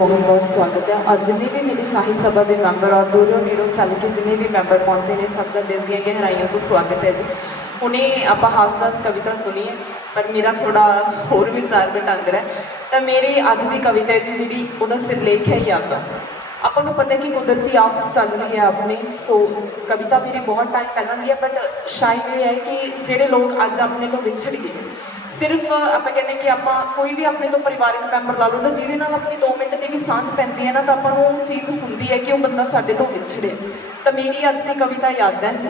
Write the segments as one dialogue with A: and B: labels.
A: ਬਹੁਤ ਬਹੁਤ ਸਵਾਗਤ ਹੈ। ਅੱਜ ਜਿੰਨੇ ਵੀ ਮੇਰੀ ਸਾਹਿਤ ਸਭਾ ਦੇ ਮੈਂਬਰ ਔਰ ਦੂਰੋਂ ਨੇੜੋਂ ਚੱਲ ਕੇ ਜਿੰਨੇ ਵੀ ਮੈਂਬਰ ਪਹੁੰਚੇ ਨੇ, ਸਭ ਦਾ ਦਿਲ ਦੀਆਂ ਗਹਿਰਾਈਆਂ ਤੋਂ ਸਵਾਗਤ ਹੈ ਜੀ। ਹੁਣੇ ਆਪਾਂ ਹਾਸ-ਹਾਸ ਕਵਿਤਾ ਸੁਣੀ ਹੈ, ਪਰ ਮੇਰਾ ਥੋੜਾ ਹੋਰ ਵਿਚਾਰ ਵਟਾਂਦਰ ਹੈ। ਤਾਂ ਮੇਰੀ ਅੱਜ ਦੀ ਕਵਿਤਾ ਹੈ ਜੀ, ਜਿਹੜੀ ਉਹਦਾ ਸਿਰਲੇਖ ਹੈ ਯਾਦਾਂ ਆਪਾਂ ਨੂੰ ਪਤਾ ਹੈ ਕਿ ਕੁਦਰਤੀ ਆਫਤ ਚੱਲ ਰਹੀ ਹੈ ਆਪਣੀ, ਸੋ ਕਵਿਤਾ ਮੇਰੀ ਬਹੁਤ ਟਾਈਮ ਪਹਿਲਾਂ ਦੀ ਹੈ ਬਟ ਸ਼ਾਇਦ ਇਹ ਹੈ ਕਿ ਜਿਹੜੇ ਲੋਕ ਅੱਜ ਆਪਣੇ ਤੋਂ ਵਿਛੜ ਗਏ ਸਿਰਫ ਆਪਾਂ ਕਹਿੰਦੇ ਕਿ ਆਪਾਂ ਕੋਈ ਵੀ ਆਪਣੇ ਤੋਂ ਪਰਿਵਾਰਕ ਮੈਂਬਰ ਲਾ ਲਓ ਤਾਂ ਜਿਹਦੇ ਨਾਲ ਆਪਣੀ 2 ਮਿੰਟ ਦੀ ਵੀ ਸਾਂਝ ਪੈਂਦੀ ਹੈ ਨਾ ਤਾਂ ਆਪਾਂ ਨੂੰ ਉਹ ਚੀਜ਼ ਹੁੰਦੀ ਹੈ ਕਿ ਉਹ ਬੰਦਾ ਸਾਡੇ ਤੋਂ ਵਿਛੜੇ। ਤਾਂ ਮੇਰੀ ਅੱਜ ਦੀ ਕਵਿਤਾ ਯਾਦਾਂ 'ਚ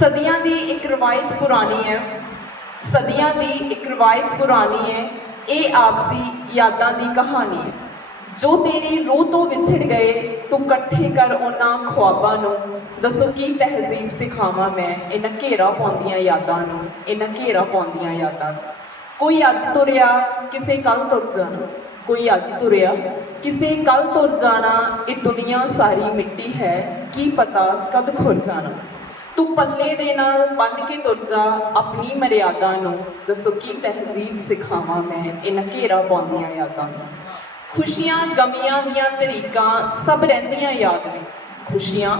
A: ਸਦੀਆਂ ਦੀ ਇੱਕ ਰਵਾਇਤ ਪੁਰਾਣੀ ਹੈ। ਸਦੀਆਂ ਦੀ ਇੱਕ ਰਵਾਇਤ ਪੁਰਾਣੀ ਹੈ। ਇਹ ਆਪਸੀ ਯਾਦਾਂ ਦੀ ਕਹਾਣੀ ਹੈ। ਜੋ ਤੇਰੀ ਰੂਹ ਤੋਂ ਵਿਛੜ ਗਏ, ਤੂੰ ਇਕੱਠੇ ਕਰ ਉਹਨਾਂ ਖੁਆਬਾਂ ਨੂੰ। ਦੱਸੋ ਕੀ ਤਹਿਜ਼ੀਬ ਸਿਖਾਵਾਂ ਮੈਂ ਇਹਨਾਂ ਘੇਰਾ ਪਾਉਂਦੀਆਂ ਯਾਦਾਂ ਨੂੰ, ਇਹਨਾਂ ਘੇਰਾ ਪਾਉਂਦੀਆਂ ਯਾਦਾਂ ਨੂੰ। ਕੋਈ ਅੱਜ ਤੁਰਿਆ ਕਿਸੇ ਕੱਲ ਤੁਰ ਜਾਣਾ। ਕੋਈ ਅੱਜ ਤੁਰਿਆ ਕਿਸੇ ਕੱਲ ਤੁਰ ਜਾਣਾ, ਇਹ ਦੁਨੀਆ ਸਾਰੀ ਮਿੱਟੀ ਹੈ, ਕੀ ਪਤਾ ਕਦ ਖੁਰ ਜਾਣਾ। ਤੂੰ ਪੱਲੇ ਦੇ ਨਾਲ ਬੰਨ ਕੇ ਤੁਰ ਜਾ, ਆਪਣੀ ਮਰਿਆਦਾ ਨੂੰ। ਦੱਸੋ ਕੀ ਤਹਿਜ਼ੀਬ ਸਿਖਾਵਾਂ ਮੈਂ ਇਹਨਾਂ ਘੇਰਾ ਪਾਉਂਦੀਆਂ ਯਾਦਾਂ ਨੂੰ। ਖੁਸ਼ੀਆਂ ਗਮੀਆਂ ਦੀਆਂ ਤਰੀਕਾਂ ਸਭ ਰਹਿੰਦੀਆਂ ਯਾਦ ਨੇ ਖੁਸ਼ੀਆਂ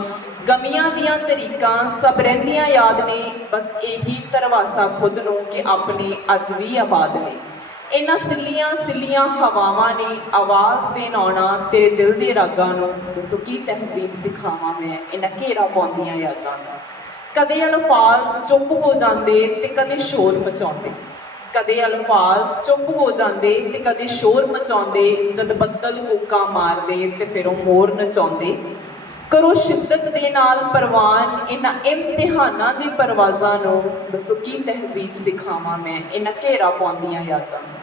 A: ਗਮੀਆਂ ਦੀਆਂ ਤਰੀਕਾਂ, ਸਭ ਰਹਿੰਦੀਆਂ ਯਾਦ ਨੇ, ਬਸ ਇਹੀ ਧਰਵਾਸਾ ਖੁਦ ਨੂੰ ਕਿ ਆਪਣੇ ਅੱਜ ਵੀ ਆਬਾਦ ਨੇ। ਇਹਨਾਂ ਸਿੱਲੀਆਂ ਸਿੱਲੀਆਂ ਹਵਾਵਾਂ ਨੇ, ਆਵਾਜ਼ ਦੇ ਆਉਣਾ ਤੇਰੇ ਦਿਲ ਦੇ ਰਾਗਾਂ ਨੂੰ ਦੱਸੋ ਕੀ ਤਹਿਜ਼ੀਬ ਸਿਖਾਵਾਂ ਮੈਂ, ਇਹਨਾਂ ਘੇਰਾ ਪਾਉਂਦੀਆਂ ਯਾਦਾਂ ਨੂੰ। ਕਦੇ ਅਲਫਾਜ਼ ਚੁੱਪ ਹੋ ਜਾਂਦੇ ਤੇ ਕਦੇ ਸ਼ੋਰ ਮਚਾਉਂਦੇ। ਕਦੇ ਅਲਫਾਜ਼ ਚੁੱਪ ਹੋ ਜਾਂਦੇ ਤੇ ਕਦੇ ਸ਼ੋਰ ਮਚਾਉਂਦੇ, ਜਦ ਬੱਦਲ ਹੋਕਾ ਮਾਰਦੇ ਤੇ ਫਿਰ ਉਹ ਮੋਰ ਨਚਾਉਂਦੇ। ਕਰੋ ਸ਼ਿੱਦਤ ਦੇ ਨਾਲ ਪ੍ਰਵਾਨ, ਇਹਨਾਂ ਇਮਤਿਹਾਨਾਂ ਦੇ ਪਰਵਾਜ਼ਾਂ ਨੂੰ ਦੱਸੋ, ਕੀ ਤਹਿਜ਼ੀਬ ਸਿਖਾਵਾਂ ਮੈਂ? ਇਹਨਾਂ ਘੇਰਾ ਪਾਉਂਦੀਆਂ ਯਾਦਾਂ ਨੂੰ।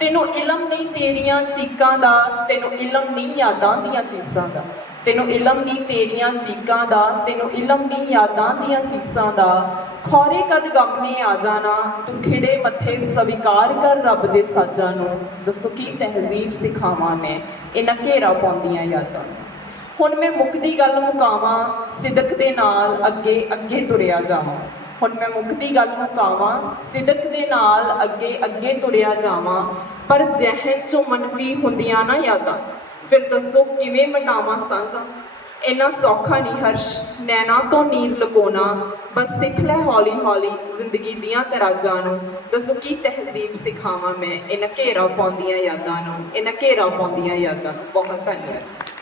A: ਤੈਨੂੰ ਇਲਮ ਨਹੀਂ ਤੇਰੀਆਂ ਚੀਕਾਂ ਦਾ, ਤੈਨੂੰ ਇਲਮ ਨਹੀਂ ਯਾਦਾਂ ਦੀਆਂ ਚੀਜ਼ਾਂ ਦਾ। ਤੈਨੂੰ ਇਲਮ ਨਹੀਂ ਤੇਰੀਆਂ ਚੀਕਾਂ ਦਾ, ਤੈਨੂੰ ਇਲਮ ਨਹੀਂ ਯਾਦਾਂ ਦੀਆਂ ਚੀਜ਼ਾਂ ਦਾ। ਖੌਰੇ ਕਦ ਗਮ ਨੇ ਆ ਜਾਣਾ, ਤੂੰ ਖਿੜੇ ਮੱਥੇ ਸਵੀਕਾਰ ਕਰ ਰੱਬ ਦੇ ਸਾਜਾਂ ਨੂੰ। ਦੱਸੋ, ਕੀ ਤਹਿਜ਼ੀਬ ਸਿਖਾਵਾਂ ਮੈਂ? ਇਹਨਾਂ ਘੇਰਾ ਪਾਉਂਦੀਆਂ ਯਾਦਾਂ ਨੂੰ। ਹੁਣ ਮੈਂ ਮੁੱਕਦੀ ਗੱਲ ਮੁਕਾਵਾਂ ਸਿਦਕ ਦੇ ਨਾਲ ਅੱਗੇ ਅੱਗੇ ਤੁਰਿਆ ਜਾਵਾਂ। ਹੁਣ ਮੈਂ ਮੁੱਕਦੀ ਗੱਲ ਮੁਕਾਵਾਂ ਸਿਦਕ ਦੇ ਨਾਲ ਅੱਗੇ ਅੱਗੇ ਤੁਰਿਆ ਜਾਵਾਂ। ਪਰ ਜ਼ਹਿਨ ਚੋਂ ਮਨਫੀ ਹੁੰਦੀਆਂ ਨਾ ਯਾਦਾਂ। ਫਿਰ ਦੱਸੋ ਕਿਵੇਂ ਮਟਾਵਾਂ ਸਾਂਝਾ? ਇੰਨਾ ਸੌਖਾ ਨਹੀਂ ਹਰਸ਼, ਨੈਣਾ ਤੋਂ ਨੀਂਦ ਲਗਾਉਣਾ। ਬਸ ਸਿੱਖ ਲੈ ਹੌਲੀ ਹੌਲੀ ਜ਼ਿੰਦਗੀ ਦੀਆਂ ਤਰਾਜਾਂ ਨੂੰ। ਦੱਸੋ ਕੀ ਤਹਿਜ਼ੀਬ ਸਿਖਾਵਾਂ ਮੈਂ? ਇਹਨਾਂ ਘੇਰਾ ਪਾਉਂਦੀਆਂ ਯਾਦਾਂ ਨੂੰ ਇਹਨਾਂ ਘੇਰਾ ਪਾਉਂਦੀਆਂ ਯਾਦਾਂ ਨੂੰ। ਬਹੁਤ ਧੰਨਵਾਦ